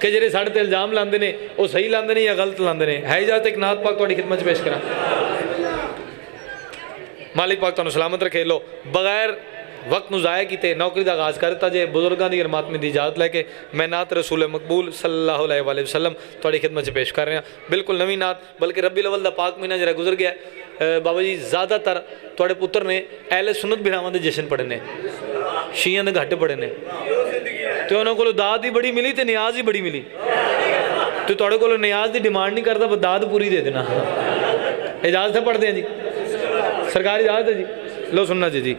कि जेरे साढ़े ते इल्जाम लाते हैं वो सही लाते हैं या गलत लाते हैं। है इजाजत एक नात पाक तुहाडी खिदमत पेश करा। मालिक पाक तुहानू सलामत रखे। लो बगैर वक्त नूं ज़ाया कीते नौकरी का आगाज़ करता जे बुजुर्गों की मातमी की इजाज़त लैके मैं नात रसूल मकबूल सल्लल्लाहु अलैहि वसल्लम तुहाडी खिदमत च पेश कर रहा। बिल्कुल नवीं नात, बल्कि रबीउल अव्वल दा पाक महीना जरा गुजर गया। बाबा जी ज़्यादातर तुहाडे पुत्र ने अहले सुन्नत बिरावां दे जश्न पढ़े ने, शियां दे घट पढ़े ने, तो उन्होंने को दाद ही बड़ी मिली तो नियाज ही बड़ी मिली। तो तुहाडे कोलों नियाज की डिमांड नहीं करता, बस दाद पूरी दे देना। इजाज़त है पढ़ते हैं जी, सरकार इजाज़त है जी। लो सुनना जी।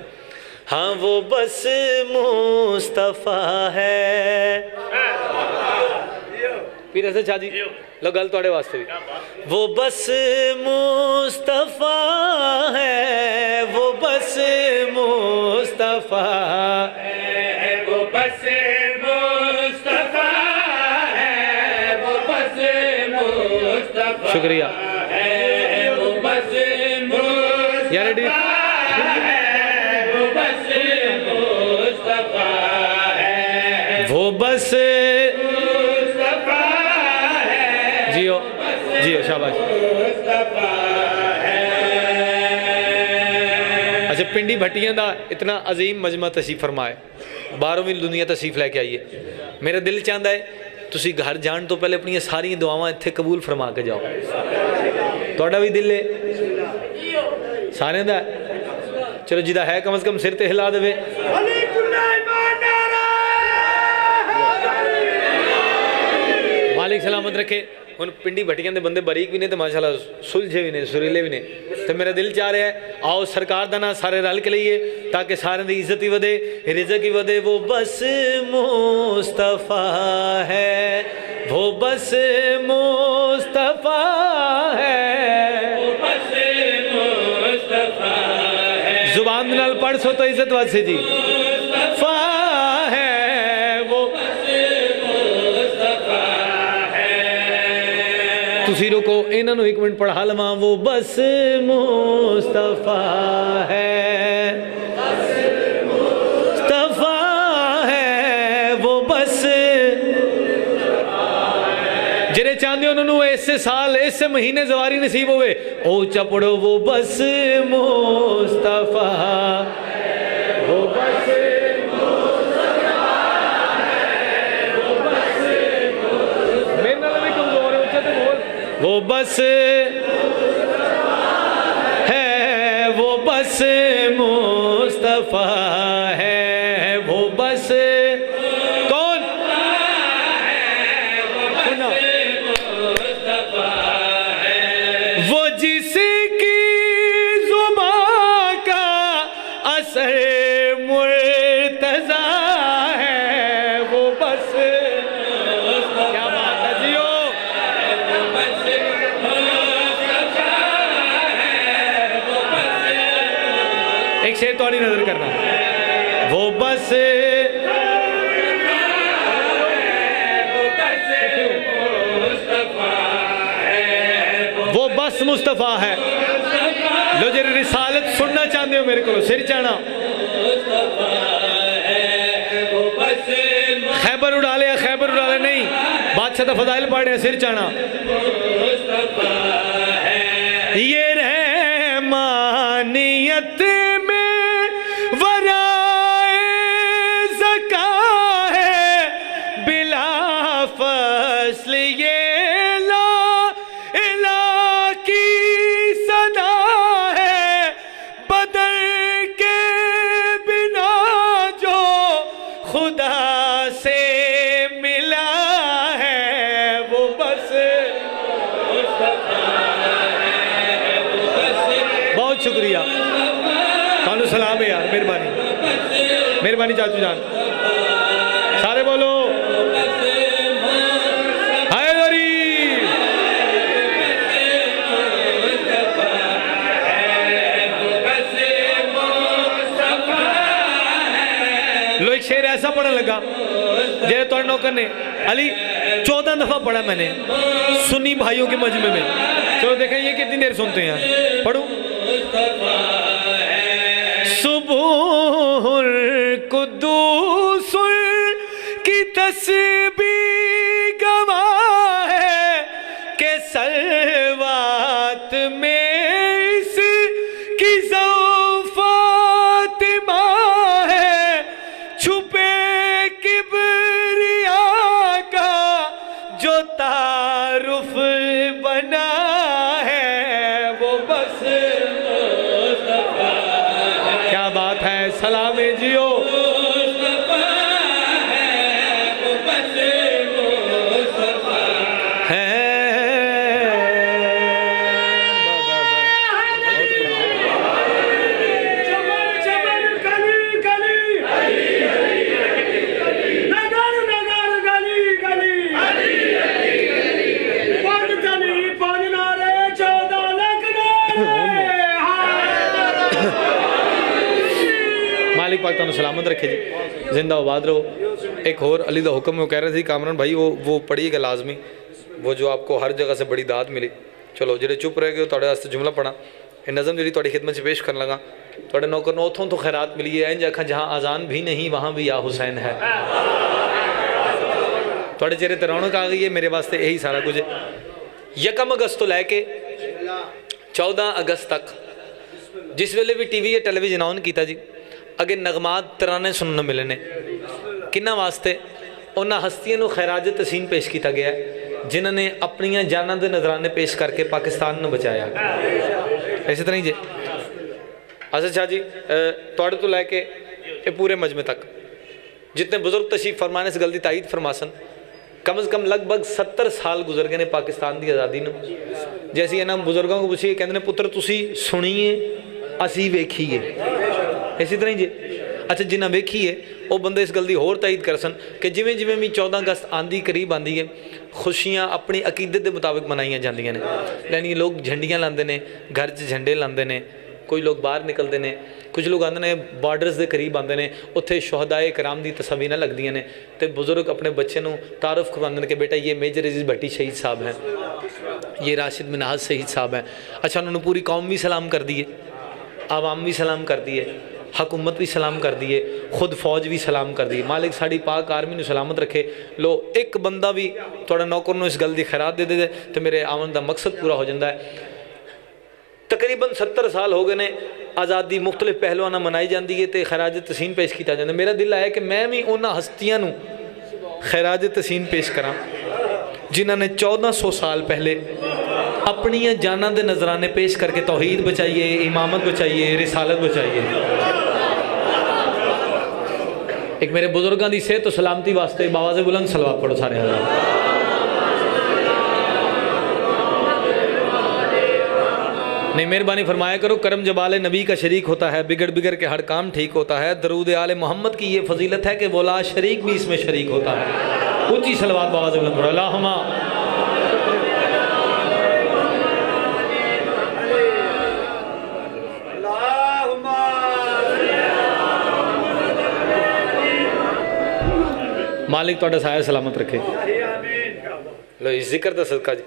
हाँ वो बस मुस्तफ़ा है, फिर ऐसे शाह जी लो गल तुहाडे वास्ते भी। वो बस मुस्तफ़ा है, वो बस मुस्तफ़ा है, वो बस मुस्तफ़ा है, वो बस मुस्तफ़ा। शुक्रिया वो बस यार वो बस जियो जियो शाबाश। अच्छा पिंडी भट्टियां का इतना अजीम मजमा तशरीफ फरमाए, बाहरों भी दुनिया तशरीफ लैके आइए। मेरा दिल चाहता है तुसी घर जान तो पहले अपनी सारी दुआवां इत्थे कबूल फरमा के जाओ। तुहाडा भी दिल है सारे दा, चलो जिदा है कम से कम सिर ते हिला देवे। मालिक सलामत रखे। हुण पिंडी भट्टियां दे बंदे बारीक भी ने तो माशाल्लाह सुलझे भी ने, सुरीले भी ने। तो मेरा दिल चाह रहा है आओ सरकार दा ना सारे रल के लईए ताकि सारे दी इज्जत ही वधे, रिज़्क ही वधे। वो बस मुस्तफ़ा है, वो बस मुस्तफ़ा है, वो बस मुस्तफ़ा है। जुबान नाल पढ़ सो तो इज्जत वासे जी। तुसी रुको इन्हों एक मिनट पढ़ा लवा। वो बस मुस्तफ़ा है, मुस्तफ़ा है, वो बस जेरे चाहते उन्होंने इस साल इस महीने जवारी नसीब होवे ओ ऊंचा पढ़ो। वो बस मुस्तफ़ा, वो बस वो बस है, वो बस मुस्तफ़ा है, वो बस कौन सुनो वो जिसकी ज़ुबान का असर मुर्तज़ा है, वो बस क्या बात है जियो। एक शेर तो नहीं नजर करना। वो बस वो बस मुस्तफ़ा है। लो जे रिसालत सुनना चाहते हो मेरे को सिर चाना खैबर उड़ा लिया, खैबर उड़ा लिया नहीं, बादशाह का फजाइल पढ़े सिर चाना। ये रहमानियत शुक्रिया थानू सलाम है यार, मेहरबानी मेहरबानी चाचू जान। सारे बोलो हाय गरीब। लो एक शेर ऐसा पढ़ने लगा जे तो नौकर ने अली 14 दफा पढ़ा मैंने सुन्नी भाइयों के मजमे में। चलो देखें ये कितनी देर सुनते हैं, पढ़ू। सुबहुल कुद्दूस की तस्बीह जो तारुफ बना है वो बस मुस्तफा है। क्या बात है, सलाम जियो। मालिक पाक तुहानू सलामत रखे जी, जिंदाबाद रहो। एक और अली का हुक्म वो कह रहे थे कामरान भाई वो पढ़िएगा लाजमी, वो जो आपको हर जगह से बड़ी दात मिली। चलो जेडे चुप रह गए तुहाडे वास्ते जुमला पढ़ा, ये नज़म जी तुहाडी खिदमत पेश करन लगा। तुहाडे नौकर नू उथों तो खैरात मिली है, इंज आखा जहाँ अजान भी नहीं वहाँ भी या हुसैन है। तुहाडे चेहरे ते रौनक आ गई है, मेरे वास्ते यही सारा कुछ है। 1 अगस्त तो लैके 14 अगस्त तक जिस वेले भी टीवी या टेलीविजन ऑन किया जी, अगे नगमात तराने सुनने मिले ने। किन्ना वास्ते? उन्होंने हस्तियों को खैराज तसीम पेश किया गया है जिन्होंने अपनिया जाना के नजराने पेश करके पाकिस्तान को बचाया। इस तरह ही जी असद शाह जी तुहाडे तो लैके पूरे मजमे तक जितने बुजुर्ग तशरीफ फरमाने इस गल की तायद फरमासन, कम अज़ कम लगभग 70 साल गुजर गए ने पाकिस्तान की आज़ादी में। जैसे इन्होंने बुजुर्गों को पूछिए, कहते हैं पुत्र तुसी सुनीए असी वेखीए। इसी तरह ही जी अच्छा जिन्हें वेखीए वो बंदे इस गल की होर तायद कर सन कि जिमें जिमें भी 14 अगस्त आंदी करीब आती है, खुशियाँ अपनी अकीदत के मुताबिक मनाई जांदियां ने। यानी लोग झंडियाँ लाते हैं, घर च झंडे लाते हैं, कोई लोग बाहर निकलते हैं, कुछ लोग आते हैं बार्डर्स के करीब आते हैं, उत्थे शहदाए कराम की तस्वीरें लगदियां ने, तो बुजुर्ग अपने बच्चे को तारुफ करवाते हैं कि बेटा ये मेजर अजीज भट्टी शहीद साहब हैं, ये राशिद मिनहाज शहीद साहब हैं। अच्छा उन्होंने पूरी कौम भी सलाम कर दी है, आवाम भी सलाम कर दी है, हुकूमत भी सलाम कर दी है, खुद फौज भी सलाम कर दी है। मालिक साड़ी पाक आर्मी को सलामत रखे। लो एक बंदा भी थोड़ा नौकर को इस गल की खैरात दे दे तो मेरे आवन का मकसद पूरा हो जाता है। तकरीबन 70 साल हो गए ने, आज़ादी मुख्तलिफ पहलुओं में मनाई जाती है तो खैराज तसीम पेश किया जाता है। मेरा दिल आया कि मैं भी उन्होंने हस्तियों को खैराज तसीम पेश करा जिन्होंने 1400 साल पहले अपनिया जाना के नजराने पेश करके तौहीद बचाइए, इमामत बचाइए, रिसालत बचाइए। एक मेरे बुजुर्गों की सेहत तो सलामती वास्ते बावाज़े बुलंद सलवात पढ़ो सारे हज़रात। नहीं मेहरबानी फरमाया करो, करम जबाल नबी का शरीक होता है, बिगड़ बिगड़ के हर काम ठीक होता है। दरूद आले मोहम्मद की ये फजीलत है कि वोला शरीक भी इसमें शरीक होता है। ऊंची सलवात बावाज़े बुलंद पढ़ो। अल्लाहुम्मा मालिक तुहाडा साया सलामत रखे। लो इस जिक्र का सदका जी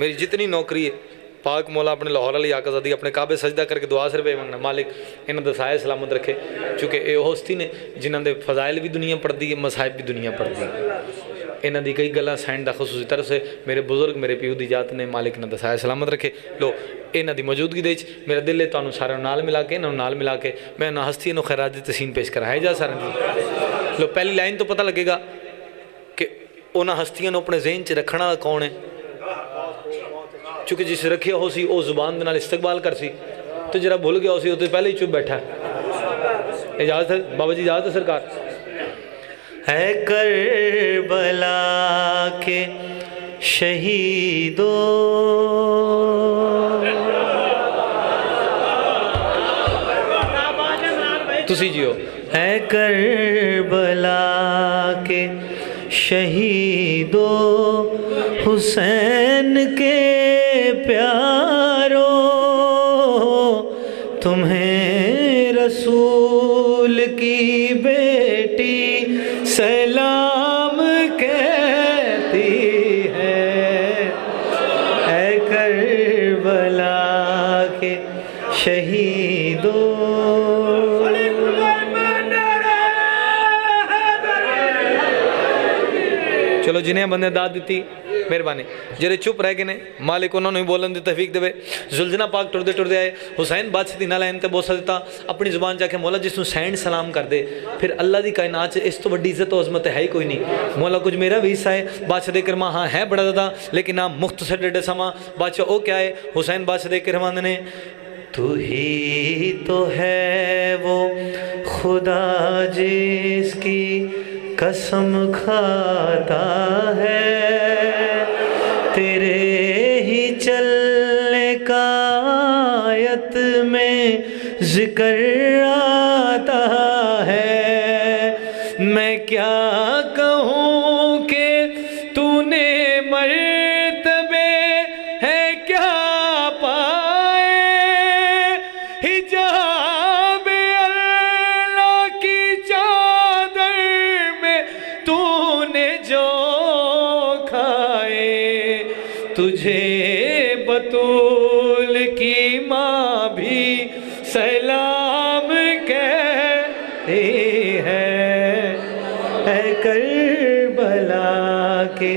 मेरी जितनी नौकरी है पाक मौला अपने लाहौर वाली आकाज़ादी अपने काबे सजदा करके दुआ सिर्फ ये मंगना, मालिक इन्हों का साया सलामत रखे। चूँकि ये हस्ती ने जिन्हों के फजाइल भी दुनिया पढ़ती है, मसाहिब भी दुनिया पढ़ती है। इन्हों की कई गल्लां सैन का खसूसी तरफ से मेरे बुजुर्ग मेरे प्यू की जात ने, मालिक इन्हों का साया सलामत रखे। लो इन्हों की मौजूदगी दे मेरा दिल है तुहानू सारे नाल मिला के इन्होंने नाल मिला के मैं इन्होंने हस्तियों को खैरात तसीम पेश कराया जा सारे जी। लो पहली लाइन तो पता लगेगा कि उन्होंने हस्तियों अपने जहन च रखने वाला कौन है। चूँकि जिस रखिया हो सी वो जुबान के नाल इस्तकबाल कर सी, तो जरा भूल गया हो सी तो पहले ही चुप बैठा है। इजाजत है बाबा जी, इजाजत है सरकार। है करबला के शहीदों तुसी जियो। है करबला के शहीदों हुसैन के प्यारो, तुम्हें रसूल की बेटी सलाम कहती है। ऐ करबला के शहीदों। चलो जिन्हें बंदे दाद दी मेहरबानी, जेरे चुप रह गए ने मालिक उन्होंने बोलन की तौफीक देवे। जुलझना पाक टुरदे टुरदे आए हुसैन बादशाह की नालाइन ते बोसा दिता अपनी जुबान जाके मौला जिसनों सैंड सलाम कर दे फिर अल्लाह की कायनात इस तो वड्डी इज्जत तो अजमत है ही कोई नहीं। मौला कुछ मेरा भी हिस्सा है बादशाह दे करमा हाँ है बड़ा ज़्यादा लेकिन ना मुख्तसर डेढ़ समा बादशाह वो क्या है हुसैन बादशाह दे करमांद ने तू ही तो है वो खुदा जिसकी कसम खाता है तेरे ही चलने का आयत में जिक्र आता है। मैं क्या कहूँ कि तूने मर्तबे है क्या पाए हिजाब अल्लाह की चादर में तूने जो खाए तुझे बतूल की माँ भी सलाम कहती है करबला के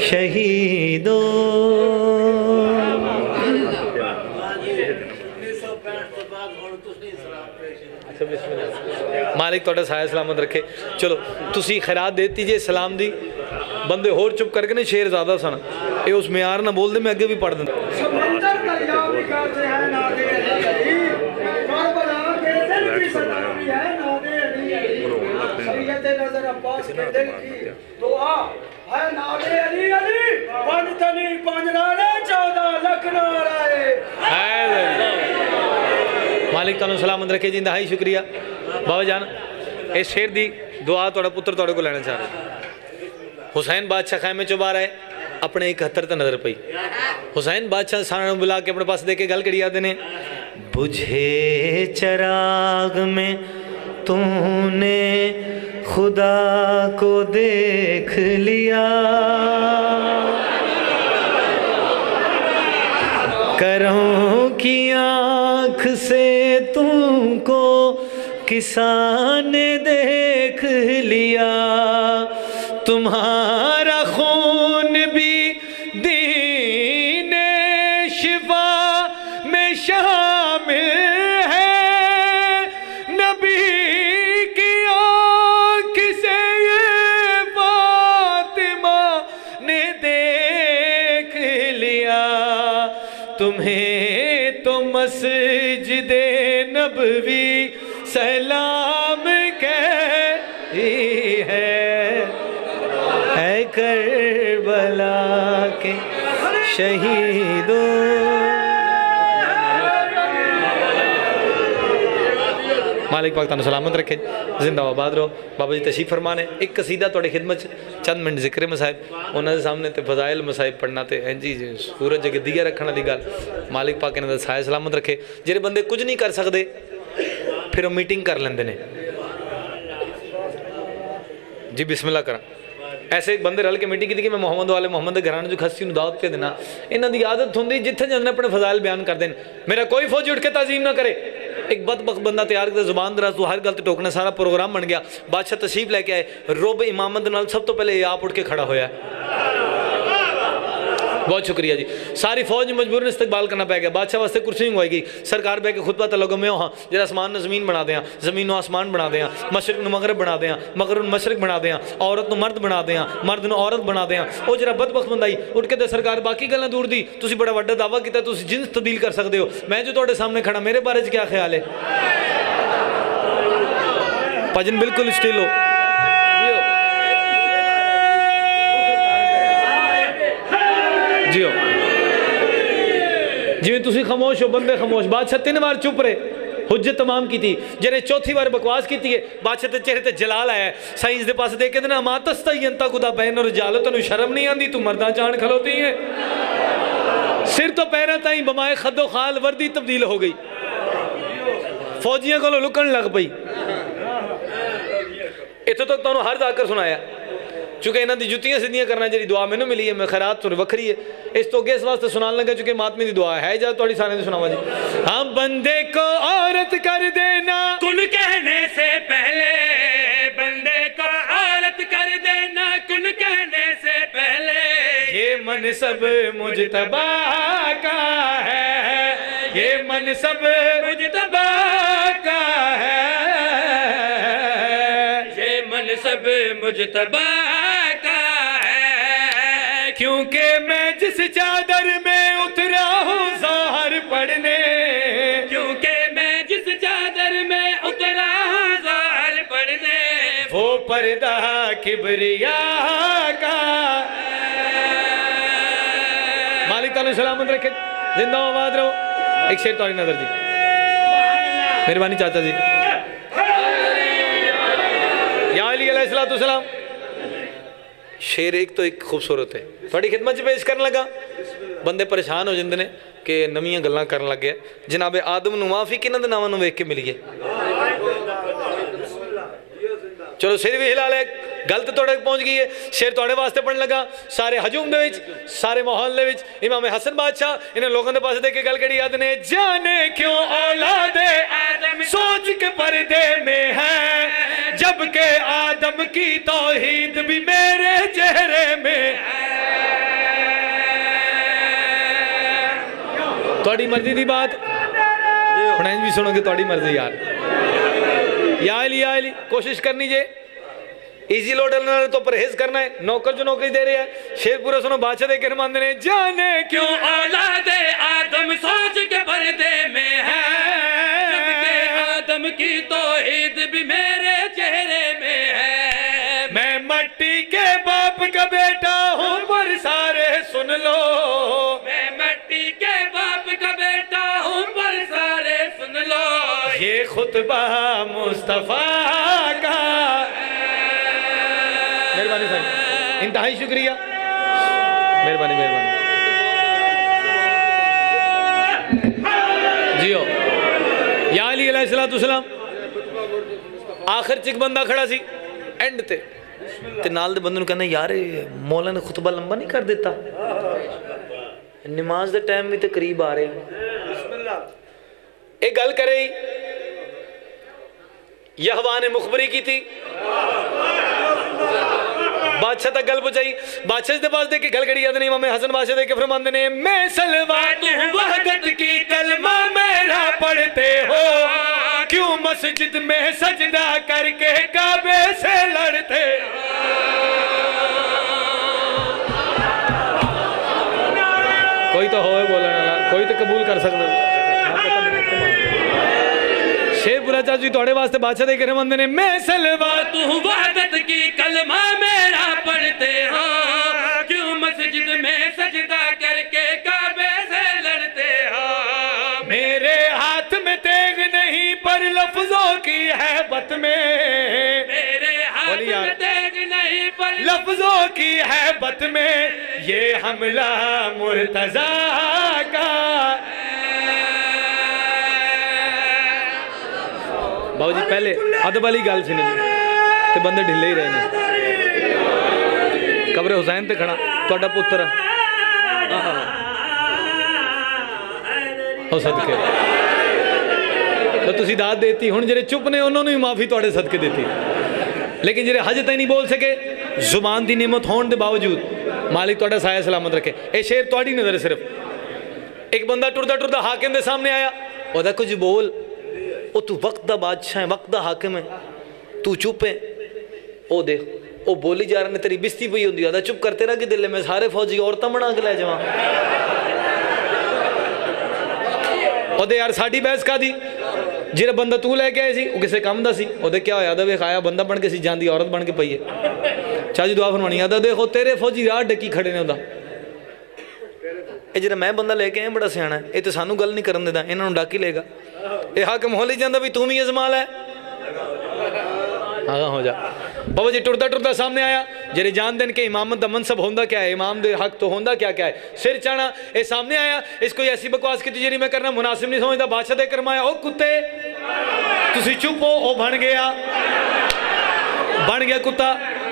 शहीदों। मालिक थोड़ा साया सलामत रखे। चलो तुसी खैरात देती जे सलाम दी बंदे होर चुप करके ने शेर ज़्यादा सन ये उस म्यार ना बोल दे मैं अगे भी पढ़ दूँ। मालिक तुहानू सलामत रखे जी इंतहाई शुक्रिया बाबा जान। इस शेर दी दुआ थोड़ा पुत्र थोड़े को लेना चाह रहे। हुसैन बादशाह खैमे चो बाहर आए अपने 71 ते नजर पई हुसैन बादशाह सारे बुला के अपने पास दे के गल करी आते ने बुझे चराग में तूने खुदा को देख लिया करों की आँख से तुमको किसान देख लिया तुम्हारा खून भी दीन शिफा में शामिल है नबी की आँख से ये फातिमा ने देख लिया तुम्हें तो मस्जिदे नबवी सलाम कहती है करबला के शहीदों। मालिक पाक तुहानू सलामत रखे जिंदाबाद रहो। बाबा जी तशरीफ फरमाने एक कसीदा तुहाडी खिदमत चंद मिनट जिक्र मसाहिब उन्होंने सामने ते फजाइल मसाहिब पढ़ना ते जी सूरज अगे दिया रखने वाली गल मालिक पाक इन्हां दा साया सलामत रखे। जेड़े बंदे कुछ नहीं कर सकते फिर वो मीटिंग कर लेंदे ने जी बिस्मिल्लाह करा ऐसे बंदे रल के मीटिंग की कि मैं मोहम्मद वाले मोहम्मद के घराने जो खस्सी दावत पे देना इन्हों की आदत होंगी जिथे जाते अपने फजाइल बयान करते हैं मेरा कोई फौजी उठ के ताजीम ना करे। एक बदबख्त बंदा तैयार कर जुबान दराज तो हर गल टोकना सारा प्रोग्राम बन गया बादशाह तशरीफ लैके आए रुब इमामत नाल सब तो पहले आप उठ के खड़ा होया बहुत शुक्रिया जी। सारी फौज मजबूरन इस्तकबाल करना पै गया बादशाह वास्ते कुर्सी मंगवाई सरकार बह के खुतबा तो लगो में हाँ जरा आसमान जमीन बना दें जमीन आसमान बना दें मशरक मगरब बना दें मगरब मशरक बना दें औरत को मर्द बना दें मर्द को औरत बना दें वो जरा बदबख्त बंदा ही उठ के तो सरकार बाकी गल्लां दूर दी तुसीं बड़ा वड्डा दावा किया तुसीं जिन्स तब्दील कर सकते हो मैं जो तुहाडे सामने खड़ा मेरे बारे च क्या ख्याल है भजन बिल्कुल स्टिल हो जियो जिवें तुसीं खामोश हो बंदे खामोश बादशाह 3 बार चुप रहे हुज्जत तमाम की थी जेने चौथी बार बकवास की है बादशाह के चेहरे ते जलाल आया साइंस दे पास देख के देना मातस्ता खुदा बैन और जालो तेन शर्म नहीं आती तू मर्दा चाण खलोती है सिर तो पैरों ताई बमाए खदो खाल वर्दी तब्दील हो गई फौजियों को लुकन लग पई इतों तक तुहानू हर जाकर सुनाया चूंकि इन्हों की जुतियां सीधियां करना जी दुआ मैनू मिली है मैं खैरात तुहानू वखरी है इस तो अगे इस वास्ते सुनान लगा चूंकि मातमी की दुआ है जब थोड़ी सारे सुनावा जी। हाँ बंदे को औरत कर देना कुन कहने से पहले बंदे को औरत कर देना कुन कहने से ये मनसब मुजतबा का है, ये मनसब मुजतबा का है, ये मनसब मुजतबा का है। क्योंकि मैं जिस चादर में उतरा हूँ ज़ोहर पढ़ने, क्योंकि मैं जिस चादर में उतरा हूँ ज़ोहर पढ़ने, वो पर्दा किबरिया का। मालिक ताला सलामत रखे, जिंदाबाद रहो। एक शेर तौरी नजर जी, मेहरबानी चाचा जी। या अली अलैहिस्सलाम, शेर एक तो एक खूबसूरत है, थोड़ी खिदमत पेश करने लगा। बंदे परेशान हो जाते हैं कि नवीं गल्लां करन लग गए। जनाबे आदम नूं माफी किन्हां दे नावां नूं वेख के मिली है। चलो सिर भी हिला ले, गल तो थोड़े पहुंच गई है। शेर थोड़े वास्ते पढ़न लगा। सारे हजूम दे विच, सारे माहौल दे विच इमाम हसन बादशाह इन्हें लोगों के पास देख के गल कड़ी याद ने, जाने क्यों औलादे आदम सोच के पर्दे में है, जबकि आदम की तौहीद भी मेरे चेहरे में है। थोड़ी मर्जी की बात हुण भी सुनोगे, थोड़ी मर्जी यार। या अली कोशिश करनी जे, इजी लोड तो परहेज करना है। नौकर जो नौकरी दे रहे हैं, शेर पूरा सुनो। बादशाह दे के रमांदे ने, जाने क्यों औलादे आदम सोच के पर्दे में है, जबकि आदम की तौहीद भी मेरे चेहरे में है। मैं मट्टी के बाप का बेटा हूँ पर सारे सुन लो, मैं मट्टी के बाप का बेटा हूँ पर सारे सुन लो, ये खुतबा मुस्तफा का। मेहरबानी साहब, इंतहाई शुक्रिया, मेहरबानी मेहरबानी जियो। या अली अलैहिस्सलाम, आखिर च एक बंदा खड़ा सी एंड ते नाल दे बंदे नूं कहना, यार मौला ने खुतबा लंबा नहीं कर दिता, नमाज दे टाइम भी ते करीब आ रहे हैं। एक गल करे यहवा ने मुखबरी की थी, बादशाह तक गल पहुंचाई। बादशाह के पास देखे गल कड़ी याद नहीं। इमाम हसन बादशाह देखे फरमाते ने, मैं सलवात हूं वहदत की, कलमा मेरा पढ़ते हो, क्यों मस्जिद में सजदा करके काबे से लड़ते। कोई तो होए बोलने वाला, कोई तो कबूल कर सकता। शेरपुरा चाचू थोड़े वास्ते बादशाह दे के रमंदे ने, मैं सलवात हूं वहदत की, कलमा मेरा पढ़ते हो, क्यों मस्जिद में सजदा करके काबे से लड़ते हो। मेरे हाथ में तेग नहीं पर लफ्जों की हैबत में, मेरे हाथ में तेग नहीं पर लफ्जों की हैबत में, ये हमला मुर्तजा का। बाबू जी पहले अदब वाली गल सुनी ते बंदे ढिले ही रहे ने। कब्र हुसैन ते खड़ा तुहाडा पुत्र हो सदके तो तुसी दाद देती। हुण जेरे चुप ने उन्होंने भी माफी तुहाडे सदके देती, लेकिन जेरे हज तक नहीं बोल सके, जुबान की नियमत होने के बावजूद मालिक तुहाडा साया सलामत रखे। ये शेर तुहाडी नज़र सिर्फ। एक बंदा टुरदा टुरदा हाकिम के सामने आया, ओदा कुछ बोल, ओ तू वक्त दा बादशाह है, वक्त दा हाकिम है, तू चुप है। ओ देख ओ बोली जा रहे ने, तेरी बिस्ती पई होंदी, आदा चुप करते रह कि दिल में सारे फौजी औरतां बना के लै जावां। ओदे यार साडी बहस कादी, जिहड़ा बंदा तू लैके आए सी वो किसी काम दा सी, ओदे क्या होया, दा वेख आया बंदा बन के सी, जांदी औरत बन के पई है। चाची दुआ फरमानी, आदा देखो तेरे फौजी राह डकी खड़े ने। ओदा ये जिहड़ा मैं बंदा लेके आया बड़ा सियाना है, ये तो सानू गल नहीं करन देता, इन्हां नूं डाकी लेगा। ये हाकिम हो ही जाता भी तू भी अजमाल है। हाँ हो जा। बाबा जी टुरदा टुरदा सामने आया, जेरे जान देन के इमामत का मनसब होंदा क्या है, इमाम दे हक तो होंदा क्या क्या है, सिर चाना ये सामने आया। इसको ऐसी बकवास की जी मैं करना मुनासिब नहीं समझता। बादशाह दे करमाया, ओ कुत्ते तुसी चुप हो, ओ बन गया कुत्ता।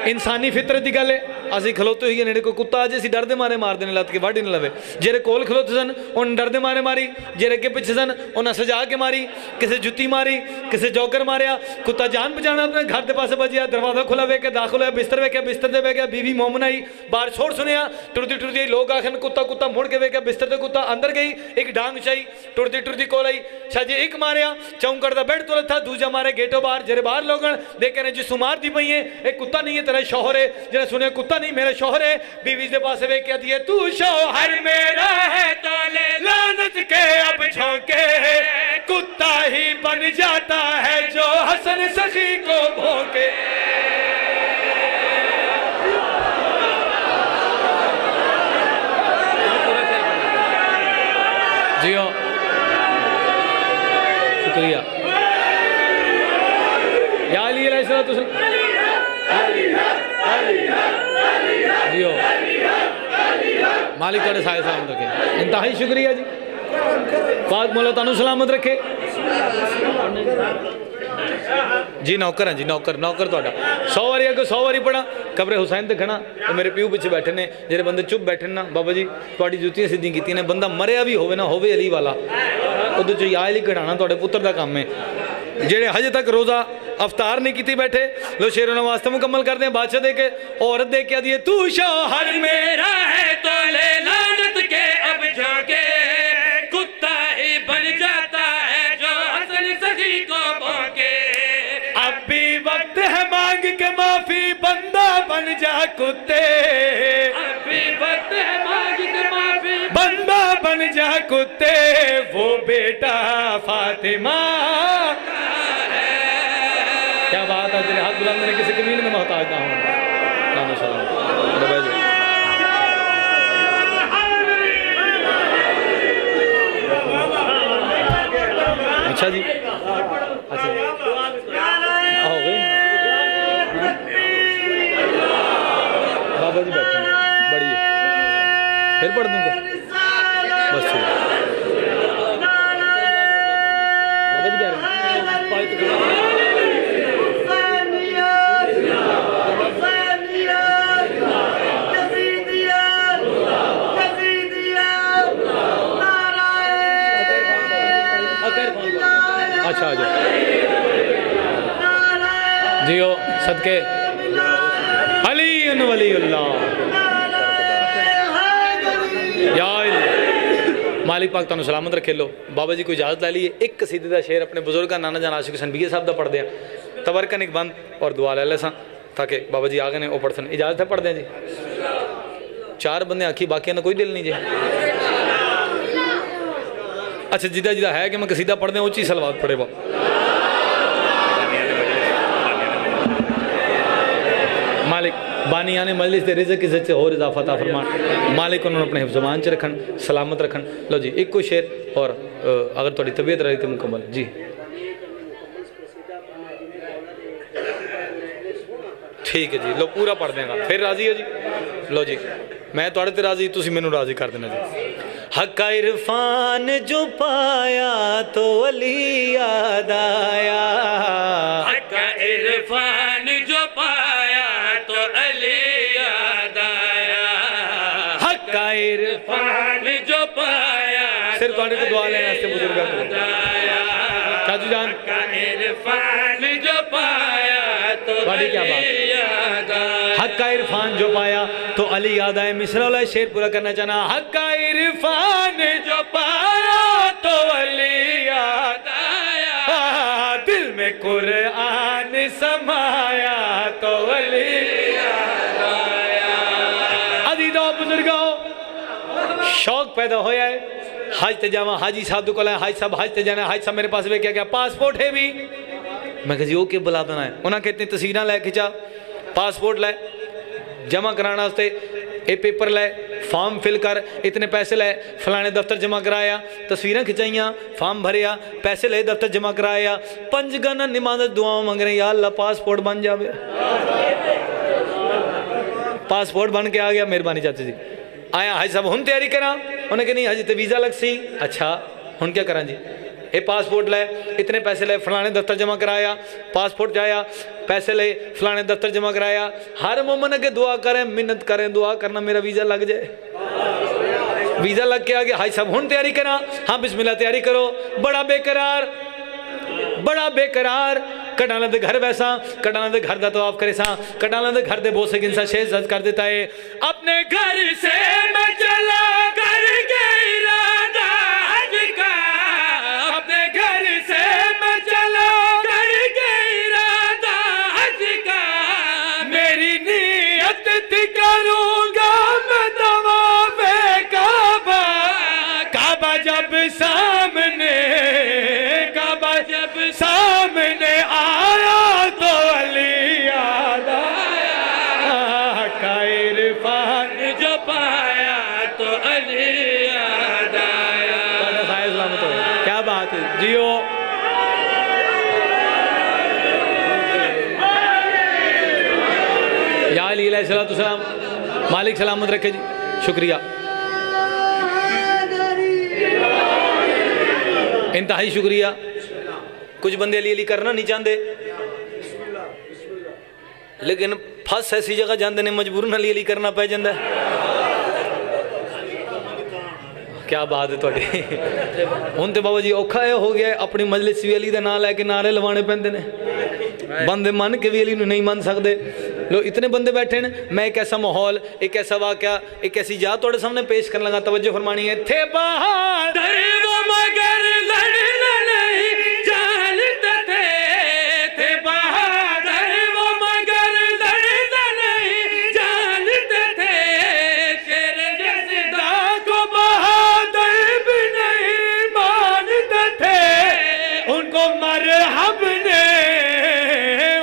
इंसानी फितरत की गल है, ਅਸੀਂ ਖਲੋਤੇ ਹੋਈਏ ਨੇੜੇ ਕੋਈ ਕੁੱਤਾ ਅਜੇ ਅਸੀਂ ਡਰਦੇ ਮਾਰੇ ਮਾਰਦੇ ਨੇ ਲੱਤ ਕੇ ਵਾਢੀ ਨਾ ਲਵੇ ਜਿਹੜੇ ਕੋਲ ਖਲੋਤੇ ਸਨ ਉਹਨਾਂ ਡਰਦੇ ਮਾਰੇ ਮਾਰੀ ਜਿਹੜੇ ਅੱਗੇ ਪਿੱਛੇ ਸਨ ਉਹਨਾਂ ਸਜਾ ਕੇ ਮਾਰੀ ਕਿਸੇ ਜੁੱਤੀ ਮਾਰੀ ਕਿਸੇ ਜੋਕਰ ਮਾਰਿਆ ਕੁੱਤਾ ਜਾਨ ਬਚਾਣਾ ਆਪਣੇ ਘਰ ਦੇ ਪਾਸੇ ਭੱਜਿਆ ਦਰਵਾਜ਼ਾ ਖੁੱਲਾ ਵੇਖ ਕੇ ਦਾਖਲ ਹੋਇਆ ਬਿਸਤਰ ਵੇਖਿਆ ਬਿਸਤਰ ਤੇ ਬਹਿ ਗਿਆ बीवी मोमन आई बाहर छोड़ सुनिया टुरती टुरती लोग आखन कुत्ता कुत्ता मुड़ के वेख्या बिस्तर ते कुत्ता अंदर गई एक डांग चाई टुरती टुरती कोल आई शाजी एक मारिया चौंकड़ दा बेड तोले था दूजा मारे गेटो बाहर जेरे बाहर लोग देखे ने जिस मार दी पई है एक कुत्ता नहीं है तेरा शौहर है जेने सुने कुत्ता नहीं मेरा शौहर है बीवी के पास वेख्या दिए तू शौहर मेरा है ताले लानत के अब झोंके कुत्ता ही बन जाता है जो हसन सखी को भोंके जी हाँ शुक्रिया या अली जी हो मालिक थोड़े साए सलामत रखे इंतहाई शुक्रिया जी पाक मौला तानू सलामत रखे जी नौकर हैं जी नौकर नौकर थोड़ा 100 वारी अगर 100 वारी पढ़ा कबरे हुसैन ते खड़ा तो मेरे प्यू पिछे बैठे ने जेरे बंदे चुप बैठे ना बाबा जी थोड़ी जुत्तियां सीधी कीती ने बंदा मरिया भी होवे ना होवे अली वाला उदे चो याद ही कढ़ाना थोड़े पुत्र दा काम है जेड़े हजे तक रोजा अवतार नहीं की बैठे लो शेरों वास्ते मुकम्मल कर दें बादशाह दे के औरत दे के दिए तू शौहर मेरा है तो ले लानत के अब झोंके कुत्ता ही बन जाता है जो हसन सखी को भोंके अब भी वक्त है मांग के माफी बंदा बन जा कुत्ते अब भी वक्त है मांग के माफी बंदा बन जा कुत्ते वो बेटा फातिमा क्या बात है तेरे हाथ बुलंद ने किसी कमीने में मोहताज ना हो अच्छा जी अच्छा हो गई बाबा जी बैठे बड़ी है फिर पढ़ दूंगा बस ठीक बाबा जी क्या अच्छा आ जाओ जियो सदके अली वलीउल्लाह या मालिक पाक तुहानू सलामत रखे लो बाबा जी को इजाजत लै लीए एक कसीदे का शेर अपने बुजुर्ग नाना जान आशिक हसन बीए साहब का पढ़ते हैं तबरकन एक बंद और दुआ लै सा ताकि बाबा जी आ गए वो पढ़ सन इजाजत है पढ़ते हैं जी 4 बंदे आखी बाकी ना कोई दिल नहीं जी अच्छा जिदा जिदा है कि मैं कसीदा पढ़ दें उची सलवात पढ़े बा मालिक बानिया ने मजलिस के रिज़्क़ इज़्ज़त से और इजाफा ता फरमान मालिक उन्होंने अपने ज़बान च रखन सलामत रखन लो जी एक कोई शेर और अगर थोड़ी तबीयत रही तो मुकम्मल जी ठीक है जी लो पूरा पढ़ देगा फिर राजी हो जी लो जी मैं थोड़े ते राजी तुसी मैनू राजी कर देना जी हक़ इरफान जो पाया तो अली याद आया हक़ इरफान जो पाया तो अली याद आया हक़ इरफान जो पाया सिर्फ थोड़े को दुआ लेने से बुजुर्ग चाचू जान हक़ इरफान जो पाया तो क्या बात हक़ इरफान जो पाया तो अली याद आए मिसरा वाला शेर पूरा करना चाहना हक़ इरफान जो पाया तो अली याद आया दिल में कुरान समाया तो अली याद आया अजीजों बुजुर्गों शौक पैदा होया है हज ते जावा हाजी साहब को हाजी साहब हज ते जाना हाजी साहब मेरे पास वे क्या पासपोर्ट है भी मैं कहा जी वो बुला देना है उन्हें कितनी तस्वीर लै खिंचा पासपोर्ट लै जमा कराने वास्ते ये पेपर लै फॉर्म फिल कर इतने पैसे लै फलाने दफ्तर जमा कराया तस्वीर खिंचाइया फॉर्म भरिया पैसे ले दफ्तर जमा कराया 5 गना नमाज दुआ मंग रहे या अल्लाह पासपोर्ट बन जाए पासपोर्ट बन के आ गया मेहरबानी चाचा जी आया हाजी साहब हूँ तैयारी करा उन्हें कहा नहीं हजी तो वीज़ा लग सी अच्छा हूँ क्या करा जी ये पासपोर्ट ले, इतने पैसे ले, फलाने दफ्तर जमा कराया, पासपोर्ट जाया, पैसे ले, फलाने दफ्तर जमा कराया। हर मोमन अगे दुआ करें, मिन्नत करें, दुआ करना मेरा वीज़ा लग जाए। वीज़ा लग के आ गया, हाई साहब हुण तैयारी करा, हाँ बिस्मिल्लाह तैयारी करो। बड़ा बेकरार, बड़ा बेकरार। कटाना दे घर वैसा, कटाना दे घर दा तवाफ करे सा, कटाना दे घर दे बोसे गिनसा शेष सज कर देता है। अपने घर से मैं चला करके इरादा हज का, अपने घर से मैं चला करके इरादा हज का। मेरी नीयत थी करूंगा मैं तवाफ़े काबा, काबा जब सामने, काबा जब सामने आया तो अली याद आया, का इरफान जो पाया तो अली याद आया। सलामत हो, क्या बात है जियो। या अली अलैहिस्सलाम, मालिक सलामत रखे जी, शुक्रिया, इंतहाई शुक्रिया। कुछ बंदे अली अली करना नहीं चाहते, लेकिन फस ऐसी जगह जाते हैं मजबूरन अली अली करना पै जाता है। क्या बात है थोड़ी। हुण तो बाबा जी औखा हो गया, अपनी मजलिस भी अली का नाम लैके नारे लवाने पैंदे ने, बंदे मन के भी अली नहीं मन सकते। लो इतने बंदे बैठे हैं, मैं एक ऐसा माहौल, एक ऐसा वाक़या, एक ऐसी याद थोड़े सामने पेश करने लगा, तवज्जो फरमानी है। थे बहादुर वो मगर लड़ना नहीं जानते थे, थे बहादुर वो मगर लड़ना नहीं जानते थे। शेर यज़दा को बहादुर भी नहीं मानते थे, उनको मरहब ने,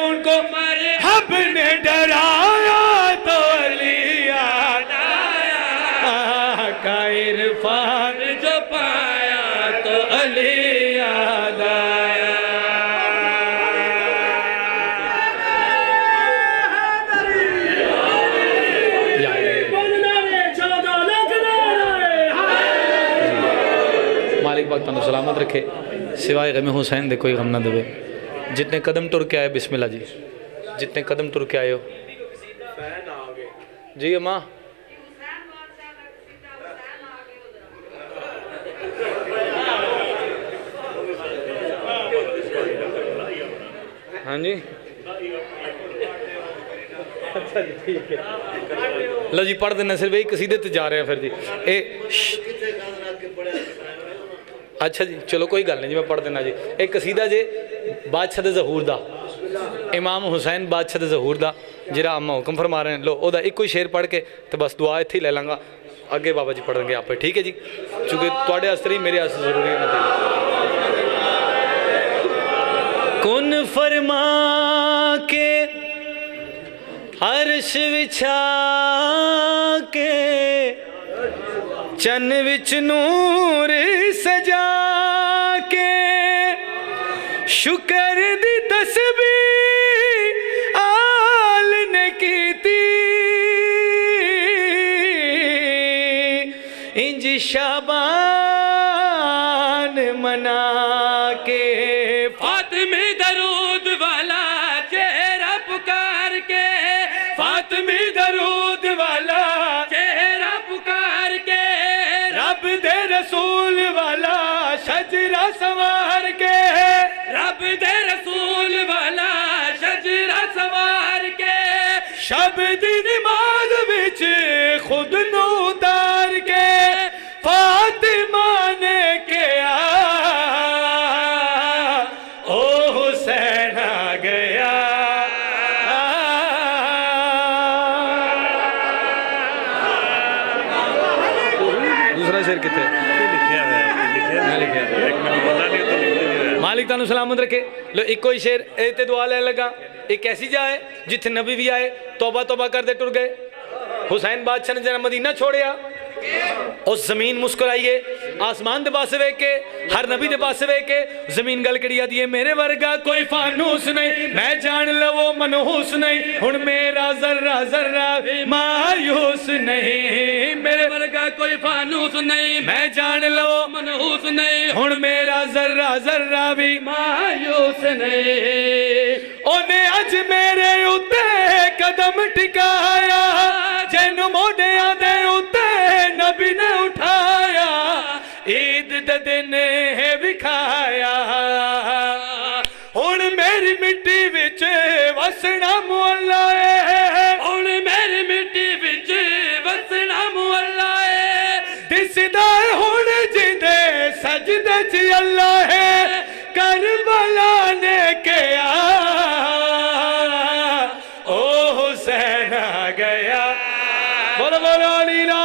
उनको मरहब ने डराया तो अली याद आया, का इरफान जो पाया तो अली याद आया। मालिक पाक तुहानू सलामत रखे, सिवाय गम हुसैन दे कोई गम ना देवे। जितने कदम टुर के आए, बिस्मिल्लाह जी, जितने कदम टुर के आए हो जी। अम्मा हाँ जी, अच्छा जी ठीक है। लो जी पढ़ देना, सिर्फ एक कसीदे ते जा रहे हैं फिर जी। अच्छा जी चलो कोई गल नहीं जी, मैं पढ़ देना जी। एक कसीदा जे बादशाह दे ज़हूर दा, इमाम हुसैन बादशाह दे ज़हूर दा, जिहड़ा अम्मा हुक्म फरमा रहे हैं। लो ओदा एक ही शेर पढ़ के तो बस दुआ इत्थे ही ले लांगा, अगे बाबा जी पढ़ेंगे आप, ठीक है जी, क्योंकि तुहाडे आस्ते ही मेरे आस्ते जरूरी है। कुन फरमा के अर्श विछा के, चन विच नूर सजा के, शुक्र दी तस्बीह आल ने कीती, इंज शाबान मना के। फातिमी दरूद वाला चेहरा पुकार के, फातिमी दरूद वाला चेहरा पुकार के, रब दे रसूल वाला शजरा सवार के, रब दे रसूल वाला शजरा सवार के, शब्द नमाज विच खुद नू उतार के, फातिमा ने किया ओ हुसैन आ गया। दूसरा शेर कितने मालिक तानू सलामत रखे। लो इको ही शेर ते दुआ ले लगा। एक ऐसी जाए जिथे नबी भी आए, तौबा तौबा करते टुर गए। हुसैन बादशाह ने जना मदीना छोड़िया, उस जमीन मुस्कुराइए, आसमान दे पासे वेख के, हर नबी दे पासे वेख के जमीन गल कड़ी आती है, मेरे वर्गा कोई फानूस नहीं, मैं जान लवो मनहूस नहीं, हुण मेरा जर्रा जर्रा मायूस नहीं, मेरे वर्गा कोई फानूस नहीं, मैं जान लवो मनहूस नहीं, हुण मेरा जर्रा जर्रा भी मायूस नहीं। ओने अज मेरे उत्ते कदम टिकाया, जिन मोडियां दे उत्ते नबी ने उठाया, ईद दे दिन विखाया। हुण मेरी मिट्टी विच वसना मुअल्ला है, हुण मेरी मिट्टी विच वसना मुअल्ला है। दिसदा हुण जिंदे सजदे च अल्लाह है, करबला ने कहा ओ हुसैन आ गया। बोलो बोलो अली ला